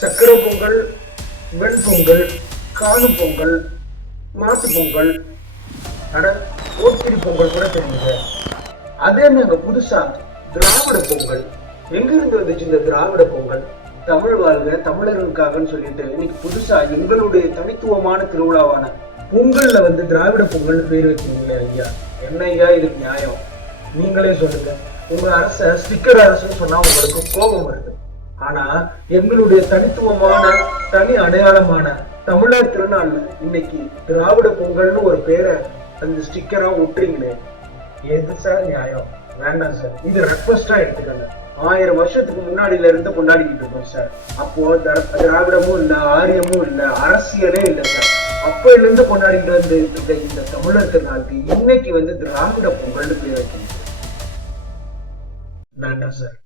சக்கரை பொங்கல் வெண்பொங்கல் காணும் பொங்கல் மாட்டு பொங்கல் அட ஓட்டிரி பொங்கல் கூட தெரியுது அதே நாங்கள் புதுசா திராவிட பொங்கல். எங்கிருந்து வந்துச்சு இந்த திராவிட பொங்கல்? தமிழ் வாழ்க தமிழர்களுக்காகன்னு சொல்லிட்டு இன்னைக்கு புதுசா எங்களுடைய தனித்துவமான திருவிழாவான பொங்கல்ல வந்து திராவிட பொங்கல் பேர் வச்சிருக்கீங்களே ஐயா. என்ன ஐயா இதுக்கு நியாயம்? நீங்களே சொல்லுங்க. உங்க அரச ஸ்டிக்கர் அரசுன்னு சொன்னா உங்களுக்கு கோபம் வருது. ஆனா எங்களுடைய தனித்துவமான தனி அடையாளமான தமிழர் திருநாள்ல இன்னைக்கு திராவிட பொங்கல்னு ஒரு பேரை அந்த ஸ்டிக்கரா ஒட்டுறீங்களே. எது சார் நியாயம்? வேண்டாம் சார். இது ரெக்வஸ்டா எடுத்துக்கங்க. ஆயிரம் வருஷத்துக்கு முன்னாடில இருந்து கொண்டாடிக்கிட்டு இருக்கோம் சார். அப்போ திராவிடமும் இல்ல ஆரியமும் இல்ல அரசியலே இல்லை சார். அப்பையில இருந்து கொண்டாடிட்டு வந்து இருக்க இந்த தமிழர் திருநாளுக்கு இன்னைக்கு வந்து திராவிட பொங்கல்னு பேர் வைக்கணும் வேண்டாம் சார்.